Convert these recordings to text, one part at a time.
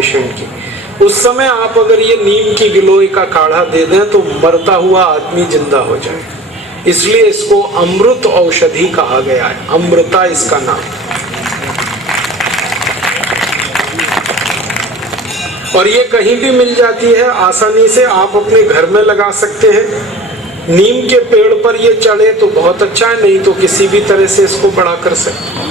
Patient की, उस समय आप अगर ये नीम की गिलोय का काढ़ा दे दें तो मरता हुआ आदमी जिंदा हो जाए। इसलिए इसको अमृत औषधि कहा गया है, अमृता इसका नाम। और ये कहीं भी मिल जाती है आसानी से, आप अपने घर में लगा सकते हैं। नीम के पेड़ पर ये चढ़े तो बहुत अच्छा है, नहीं तो किसी भी तरह से इसको बड़ा कर सकते हैं।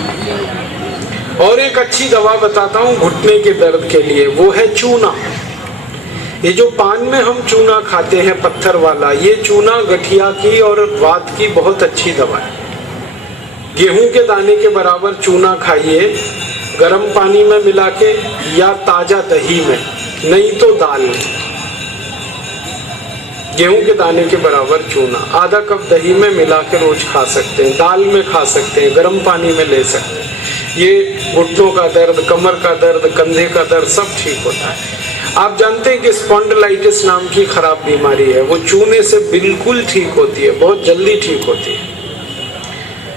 और एक अच्छी दवा बताता हूँ घुटने के दर्द के लिए, वो है चूना। ये जो पान में हम चूना खाते हैं पत्थर वाला, ये चूना गठिया की और वात की बहुत अच्छी दवा है। गेहूं के दाने के बराबर चूना खाइए, गर्म पानी में मिला के या ताजा दही में, नहीं तो दाल में। गेहूं के दाने के बराबर चूना आधा कप दही में मिला के रोज खा सकते हैं, दाल में खा सकते हैं, गर्म पानी में ले सकते हैं। ये घुटनों का दर्द, कमर का दर्द, कंधे का दर्द सब ठीक होता है। आप जानते हैं कि स्पॉन्डिलाइटिस नाम की खराब बीमारी है, वो चूने से बिल्कुल ठीक होती है, बहुत जल्दी ठीक होती है।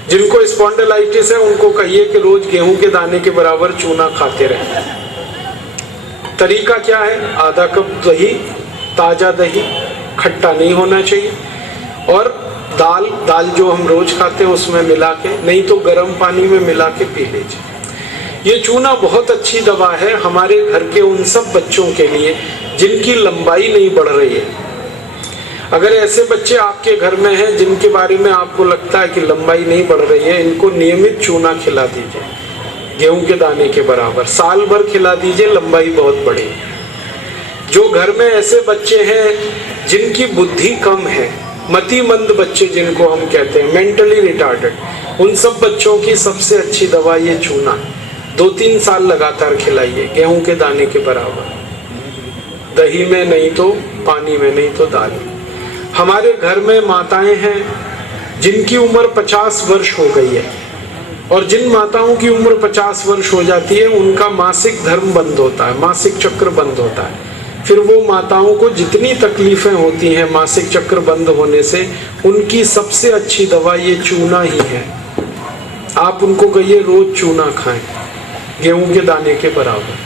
जिनको स्पॉन्डिलाइटिस है उनको कहिए कि रोज गेहूं के दाने के बराबर चूना खाते रहें। तरीका क्या है? आधा कप दही, ताजा दही, खट्टा नहीं होना चाहिए, और दाल जो हम रोज खाते हैं उसमें मिला के, नहीं तो गर्म पानी में मिला के पी लीजिए। ये चूना बहुत अच्छी दवा है हमारे घर के उन सब बच्चों के लिए जिनकी लंबाई नहीं बढ़ रही है। अगर ऐसे बच्चे आपके घर में हैं जिनके बारे में आपको लगता है कि लंबाई नहीं बढ़ रही है, इनको नियमित चूना खिला दीजिए गेहूं के दाने के बराबर, साल भर खिला दीजिए, लंबाई बहुत बढ़ेगी। जो घर में ऐसे बच्चे हैं जिनकी बुद्धि कम है, मतिमंद बच्चे जिनको हम कहते हैं, मेंटली रिटार्डेड, उन सब बच्चों की सबसे अच्छी दवा ये चूना। 2-3 साल लगातार खिलाइए गेहूं के दाने के बराबर, दही में नहीं तो पानी में, नहीं तो दाल में। हमारे घर में माताएं हैं जिनकी उम्र 50 वर्ष हो गई है, और जिन माताओं की उम्र 50 वर्ष हो जाती है उनका मासिक धर्म बंद होता है, मासिक चक्र बंद होता है। फिर वो माताओं को जितनी तकलीफें होती हैं मासिक चक्र बंद होने से, उनकी सबसे अच्छी दवा ये चूना ही है। आप उनको कहिए रोज चूना खाएं गेहूं के दाने के बराबर।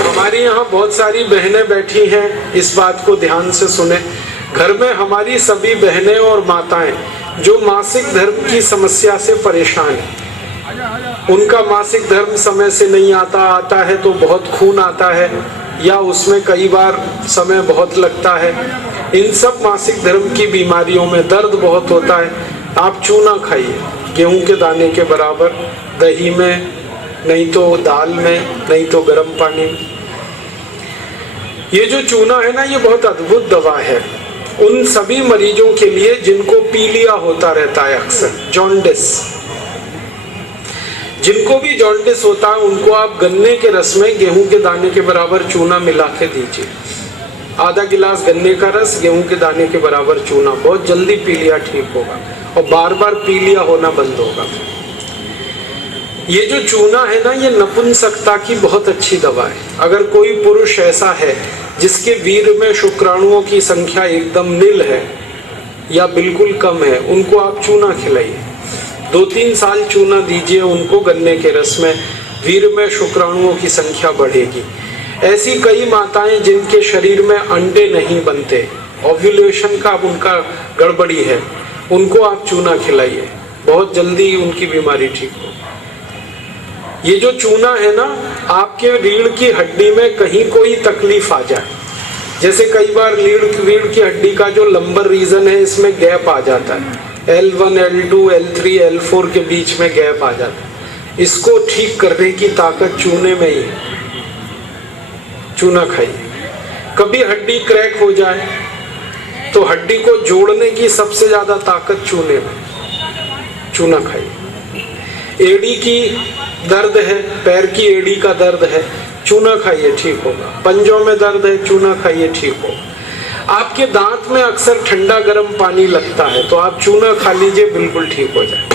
हमारी यहाँ बहुत सारी बहनें बैठी हैं, इस बात को ध्यान से सुने। घर में हमारी सभी बहनें और माताएं जो मासिक धर्म की समस्या से परेशान हैं, उनका मासिक धर्म समय से नहीं आता है तो बहुत खून आता है, या उसमें कई बार समय बहुत लगता है, इन सब मासिक धर्म की बीमारियों में दर्द बहुत होता है। आप चूना खाइए गेहूं के दाने के बराबर, दही में, नहीं तो दाल में, नहीं तो गर्म पानी में। ये जो चूना है ना, ये बहुत अद्भुत दवा है उन सभी मरीजों के लिए जिनको पीलिया होता रहता है, अक्सर जॉन्डिस। जिनको भी जॉन्डिस होता है उनको आप गन्ने के रस में गेहूं के दाने के बराबर चूना मिला के दीजिए। आधा गिलास गन्ने का रस, गेहूं के दाने के बराबर चूना, बहुत जल्दी पीलिया ठीक होगा और बार बार पीलिया होना बंद होगा। ये जो चूना है ना, ये नपुंसकता की बहुत अच्छी दवा है। अगर कोई पुरुष ऐसा है जिसके वीर में शुक्राणुओं की संख्या एकदम नील है या बिल्कुल कम है, उनको आप चूना खिलाइए। 2-3 साल चूना दीजिए उनको गन्ने के रस में, वीर में शुक्राणुओं की संख्या बढ़ेगी। ऐसी कई माताएं जिनके शरीर में अंडे नहीं बनते, ओव्यूलेशन का उनका गड़बड़ी है, उनको आप चूना खिलाइए, बहुत जल्दी उनकी बीमारी ठीक हो। ये जो चूना है ना, आपके रीढ़ की हड्डी में कहीं कोई तकलीफ आ जाए, जैसे कई बार रीढ़ की हड्डी का जो लंबर रीजन है इसमें गैप आ जाता है, L1, L2, L3, L4 के बीच में गैप आ जाता है, इसको ठीक करने की ताकत चूने में ही है। चूना खाइए। कभी हड्डी क्रैक हो जाए तो हड्डी को जोड़ने की सबसे ज्यादा ताकत चूने में, चूना खाइए। एड़ी की दर्द है, पैर की एड़ी का दर्द है, चूना खाइए ठीक होगा। पंजों में दर्द है, चूना खाइए ठीक होगा। आपके दांत में अक्सर ठंडा गर्म पानी लगता है तो आप चूना खा लीजिए, बिल्कुल ठीक हो जाए।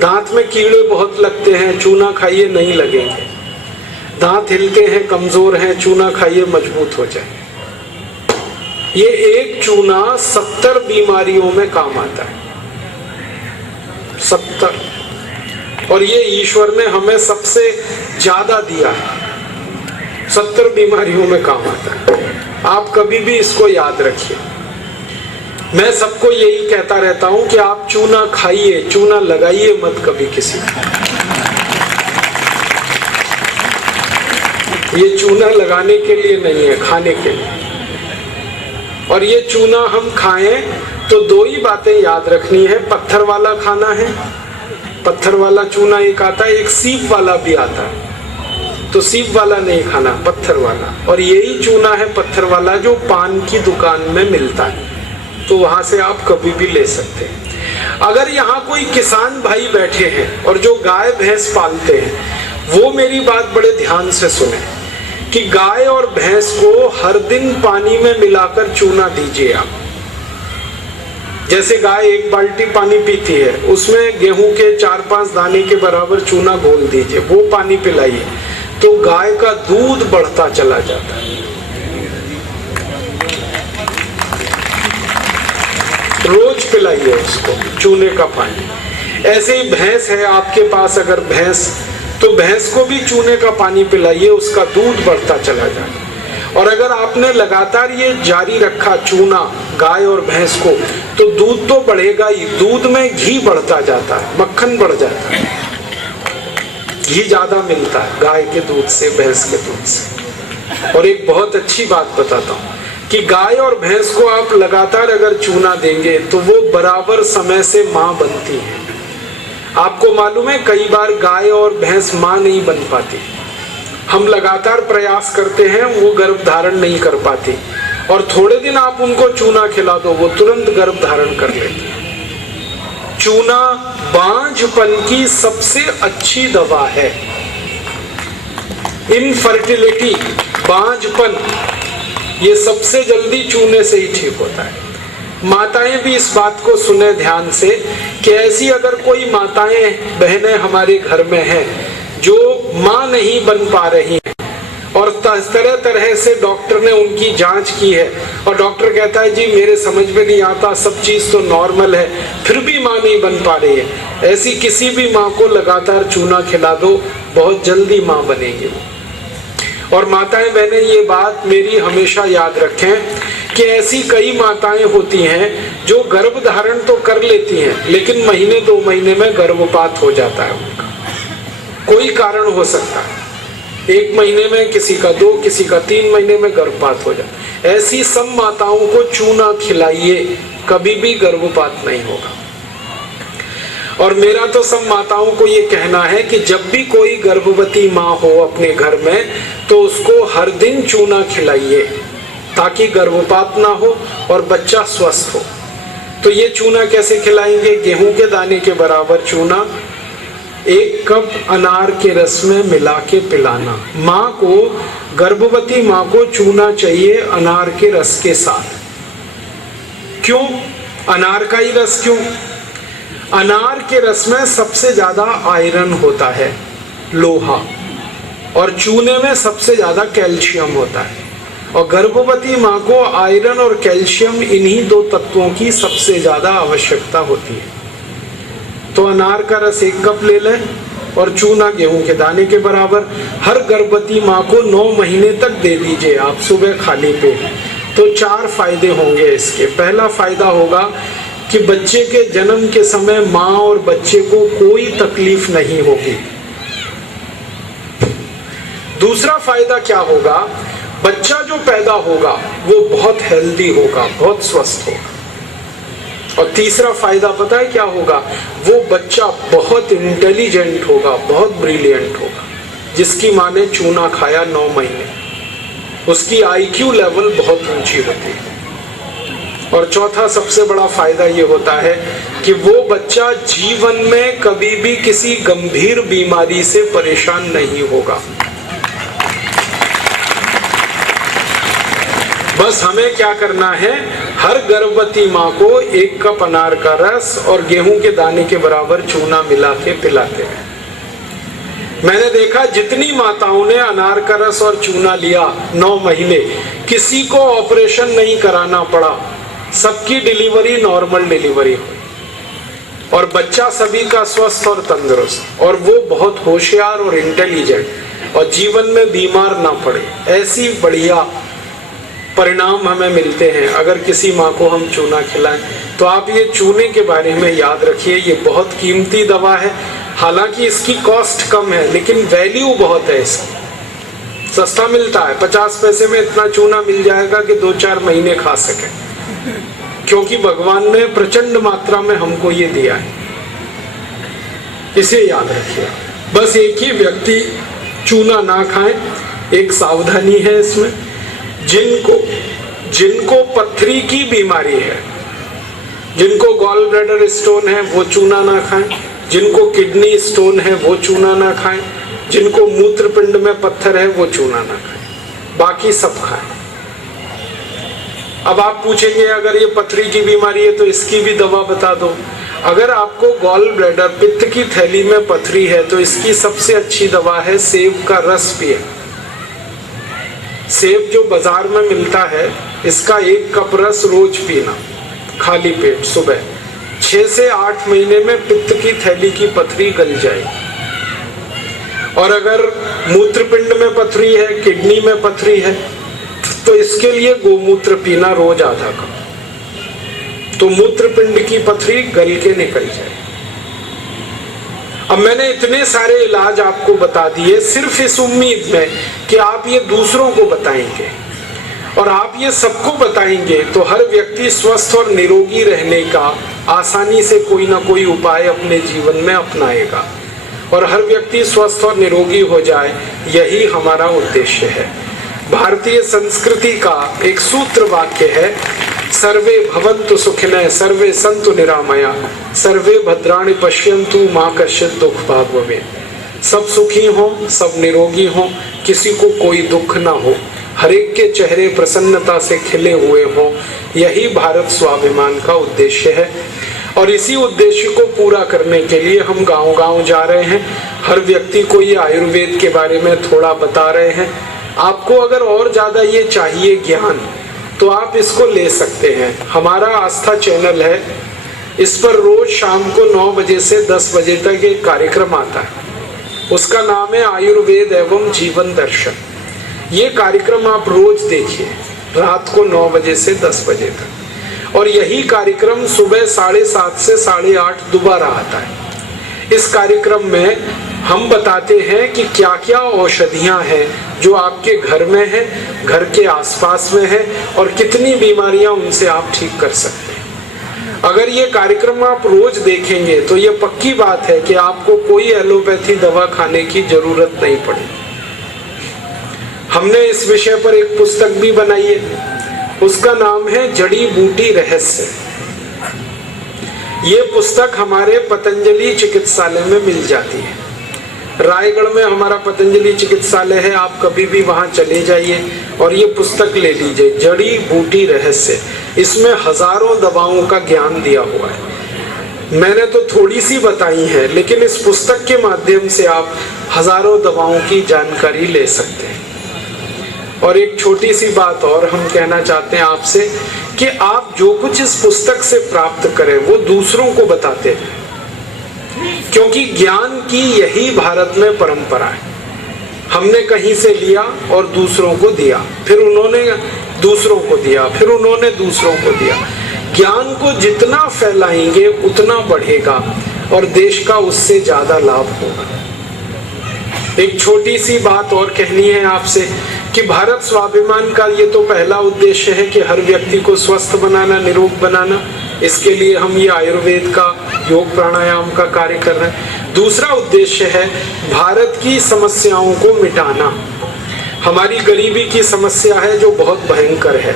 दांत में कीड़े बहुत लगते हैं, चूना खाइए, नहीं लगेंगे। दांत हिलते हैं, कमजोर हैं, चूना खाइए, मजबूत हो जाए। ये एक चूना 70 बीमारियों में काम आता है, 70। और ये ईश्वर ने हमें सबसे ज्यादा दिया है। 70 बीमारियों में काम आता है। आप कभी भी इसको याद रखिए। मैं सबको यही कहता रहता हूं कि आप चूना खाइए, चूना लगाइए मत कभी किसी को। ये चूना लगाने के लिए नहीं है, खाने के लिए। और ये चूना हम खाएं तो 2 ही बातें याद रखनी है। पत्थर वाला खाना है, पत्थर वाला चूना एक आता है, एक सीप वाला भी आता है। तो सीप वाला नहीं खाना, पत्थर वाला। और यही चूना है पत्थर वाला जो पान की दुकान में मिलता है, तो वहां से आप कभी भी ले सकते हैं। अगर यहाँ कोई किसान भाई बैठे हैं और जो गाय भैंस पालते हैं, वो मेरी बात बड़े ध्यान से सुने कि गाय और भैंस को हर दिन पानी में मिलाकर चूना दीजिए आप। जैसे गाय 1 बाल्टी पानी पीती है, उसमें गेहूं के 4-5 दाने के बराबर चूना घोल दीजिए, वो पानी पिलाइए, तो गाय का दूध बढ़ता चला जाता है। रोज पिलाइए उसको चूने का पानी। ऐसे ही भैंस है आपके पास, अगर भैंस, तो भैंस को भी चूने का पानी पिलाइए, उसका दूध बढ़ता चला जाए। और अगर आपने लगातार ये जारी रखा चूना गाय और भैंस को, तो दूध तो बढ़ेगा ही, दूध में घी बढ़ता जाता है, मक्खन बढ़ जाता है, घी ज्यादा मिलता है गाय के दूध से, भैंस के दूध से। और एक बहुत अच्छी बात बताता हूँ कि गाय और भैंस को आप लगातार अगर चूना देंगे तो वो बराबर समय से मां बनती है। आपको मालूम है कई बार गाय और भैंस मां नहीं बन पाती, हम लगातार प्रयास करते हैं, वो गर्भ धारण नहीं कर पाती, और थोड़े दिन आप उनको चूना खिला दो, वो तुरंत गर्भ धारण कर लेती है। चूना बांझपन की सबसे अच्छी दवा है। इनफर्टिलिटी, बांझपन, ये सबसे जल्दी चूने से ही ठीक होता है। माताएं भी इस बात को सुने ध्यान से कि ऐसी अगर कोई माताएं बहनें हमारे घर में हैं जो मां नहीं बन पा रही हैं, और तरह तरह से डॉक्टर ने उनकी जांच की है, और डॉक्टर कहता है जी मेरे समझ में नहीं आता, सब चीज तो नॉर्मल है, फिर भी मां नहीं बन पा रही है, ऐसी किसी भी मां को लगातार चूना खिला दो, बहुत जल्दी मां बनेगी। और माताएं बहनें ये बात मेरी हमेशा याद रखें कि ऐसी कई माताएं होती हैं जो गर्भ धारण तो कर लेती हैं, लेकिन महीने 2 महीने में गर्भपात हो जाता है उनका, कोई कारण हो सकता है, 1 महीने में किसी का 2, किसी का 3 महीने में गर्भपात हो जाता है। ऐसी सब माताओं को चूना खिलाइए, कभी भी गर्भपात नहीं होगा। और मेरा तो सब माताओं को ये कहना है कि जब भी कोई गर्भवती माँ हो अपने घर में, तो उसको हर दिन चूना खिलाइए ताकि गर्भपात ना हो और बच्चा स्वस्थ हो। तो ये चूना कैसे खिलाएंगे? गेहूं के दाने के बराबर चूना 1 कप अनार के रस में मिला के पिलाना। माँ को, गर्भवती माँ को चूना चाहिए अनार के रस के साथ। क्यों अनार का ही रस? क्यों? अनार के रस में सबसे ज्यादा आयरन होता है, लोहा, और चूने में सबसे ज्यादा कैल्शियम होता है। और गर्भवती माँ को आयरन और कैल्शियम, इन्हीं 2 तत्वों की सबसे ज्यादा आवश्यकता होती है। तो अनार का रस 1 कप ले लें और चूना गेहूं के दाने के बराबर हर गर्भवती माँ को 9 महीने तक दे दीजिए आप, सुबह खाली पेट। तो 4 फायदे होंगे इसके। पहला फायदा होगा कि बच्चे के जन्म के समय माँ और बच्चे को कोई तकलीफ नहीं होगी। दूसरा फायदा क्या होगा? बच्चा जो पैदा होगा वो बहुत हेल्दी होगा, बहुत स्वस्थ होगा। और तीसरा फायदा पता है क्या होगा? वो बच्चा बहुत इंटेलिजेंट होगा, बहुत ब्रिलियंट होगा। जिसकी माँ ने चूना खाया 9 महीने, उसकी IQ लेवल बहुत ऊंची होती है। और चौथा सबसे बड़ा फायदा ये होता है कि वो बच्चा जीवन में कभी भी किसी गंभीर बीमारी से परेशान नहीं होगा। बस हमें क्या करना है? हर गर्भवती माँ को 1 कप अनार का रस और गेहूं के दाने के बराबर चूना मिला के पिलाते हैं। मैंने देखा जितनी माताओं ने अनार का रस और चूना लिया 9 महीने, किसी को ऑपरेशन नहीं कराना पड़ा, सबकी डिलीवरी नॉर्मल डिलीवरी हुई, और बच्चा सभी का स्वस्थ और तंदुरुस्त, और वो बहुत होशियार और इंटेलिजेंट। और जीवन में बीमार ना पड़े। ऐसी बढ़िया परिणाम हमें मिलते हैं अगर किसी माँ को हम चूना खिलाएं। तो आप ये चूने के बारे में याद रखिए, ये बहुत कीमती दवा है। हालांकि इसकी कॉस्ट कम है लेकिन वैल्यू बहुत है इसकी। सस्ता मिलता है, 50 पैसे में इतना चूना मिल जाएगा कि 2-4 महीने खा सके, क्योंकि भगवान ने प्रचंड मात्रा में हमको ये दिया है। इसे याद रखिए। बस एक ही व्यक्ति चूना ना खाएं, एक सावधानी है इसमें। जिनको पथरी की बीमारी है, जिनको गॉल ब्लैडर स्टोन है, वो चूना ना खाएं। जिनको किडनी स्टोन है वो चूना ना खाएं। जिनको मूत्रपिंड में पत्थर है वो चूना ना खाएं, बाकी सब खाएं। अब आप पूछेंगे अगर ये पथरी की बीमारी है तो इसकी भी दवा बता दो। अगर आपको गॉल ब्लैडर पित्त की थैली में पथरी है तो इसकी सबसे अच्छी दवा है सेब का रस पिए। सेब जो बाजार में मिलता है, इसका 1 कप रस रोज पीना खाली पेट सुबह। 6 से 8 महीने में पित्त की थैली की पथरी गल जाएगी। और अगर मूत्रपिंड में पथरी है, किडनी में पथरी है, तो इसके लिए गोमूत्र पीना रोज आधा कप, तो मूत्रपिंड की पथरी गल के निकल जाए। अब मैंने इतने सारे इलाज आपको बता दिए सिर्फ इस उम्मीद में कि आप ये दूसरों को बताएंगे, और आप ये सबको बताएंगे तो हर व्यक्ति स्वस्थ और निरोगी रहने का आसानी से कोई ना कोई उपाय अपने जीवन में अपनाएगा, और हर व्यक्ति स्वस्थ और निरोगी हो जाए, यही हमारा उद्देश्य है। भारतीय संस्कृति का एक सूत्र वाक्य है, सर्वे भवन्तु सुखिनः सर्वे सन्तु निरामया सर्वे भद्राणि पश्यन्तु मा कश्चित् दुःख भाग् भवेत्। सब सुखी हो, सब निरोगी हो, किसी को कोई दुख ना हो, हर एक के चेहरे प्रसन्नता से खिले हुए हो, यही भारत स्वाभिमान का उद्देश्य है। और इसी उद्देश्य को पूरा करने के लिए हम गांव-गांव जा रहे हैं। हर व्यक्ति को ये आयुर्वेद के बारे में थोड़ा बता रहे हैं। आपको अगर और ज्यादा ये चाहिए ज्ञान तो आप इसको ले सकते हैं। हमारा आस्था चैनल है, इस पर रोज शाम को 9 बजे से 10 बजे तक एक कार्यक्रम आता है, उसका नाम है आयुर्वेद एवं जीवन दर्शन। ये कार्यक्रम आप रोज देखिए, रात को 9 बजे से 10 बजे तक, और यही कार्यक्रम सुबह 7:30 से 8:30 दोबारा आता है। इस कार्यक्रम में हम बताते हैं कि क्या क्या औषधियां हैं जो आपके घर में है, घर के आसपास में है, और कितनी बीमारियां उनसे आप ठीक कर सकते हैं। अगर ये कार्यक्रम आप रोज देखेंगे तो ये पक्की बात है कि आपको कोई एलोपैथी दवा खाने की जरूरत नहीं पड़ेगी। हमने इस विषय पर एक पुस्तक भी बनाई है, उसका नाम है जड़ी बूटी रहस्य। ये पुस्तक हमारे पतंजलि चिकित्सालय में मिल जाती है। रायगढ़ में हमारा पतंजलि चिकित्सालय है, आप कभी भी वहां चले जाइए और ये पुस्तक ले लीजिए, जड़ी बूटी रहस्य। इसमें हजारों दवाओं का ज्ञान दिया हुआ है। मैंने तो थोड़ी सी बताई है, लेकिन इस पुस्तक के माध्यम से आप हजारों दवाओं की जानकारी ले सकते हैं। और एक छोटी सी बात और हम कहना चाहते हैं आपसे कि आप जो कुछ इस पुस्तक से प्राप्त करें वो दूसरों को बताते हैं, क्योंकि ज्ञान की यही भारत में परंपरा है। हमने कहीं से लिया और दूसरों को दिया, फिर उन्होंने दूसरों को दिया, फिर उन्होंने दूसरों को दिया। ज्ञान को जितना फैलाएंगे उतना बढ़ेगा और देश का उससे ज्यादा लाभ होगा। एक छोटी सी बात और कहनी है आपसे कि भारत स्वाभिमान का ये तो पहला उद्देश्य है कि हर व्यक्ति को स्वस्थ बनाना, निरोग बनाना। इसके लिए हम ये आयुर्वेद का, योग प्राणायाम का कार्य कर रहे हैं। दूसरा उद्देश्य है भारत की समस्याओं को मिटाना। हमारी गरीबी की समस्या है जो बहुत भयंकर है।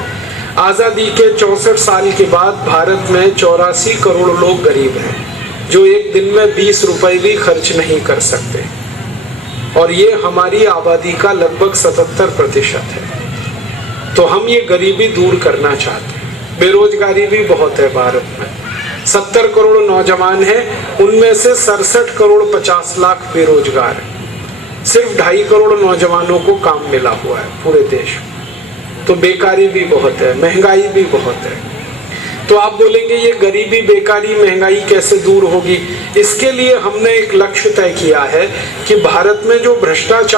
आजादी के 64 साल के बाद भारत में 84 करोड़ लोग गरीब हैं, जो एक दिन में 20 रुपए भी खर्च नहीं कर सकते, और ये हमारी आबादी का लगभग 77% है। तो हम ये गरीबी दूर करना चाहते हैं। बेरोजगारी भी बहुत है भारत में, 70 करोड़ नौजवान हैं, उनमें से 67 करोड़ 50 लाख बेरोजगार हैं। सिर्फ 2.5 करोड़ नौजवानों को काम मिला हुआ है पूरे देश में। तो बेकारी भी बहुत है, महंगाई भी बहुत है। तो आप बोलेंगे ये गरीबी, बेकारी, महंगाई कैसे दूर होगी? इसके लिए हमने एक लक्ष्य तय किया है कि भारत में जो भ्रष्टाचार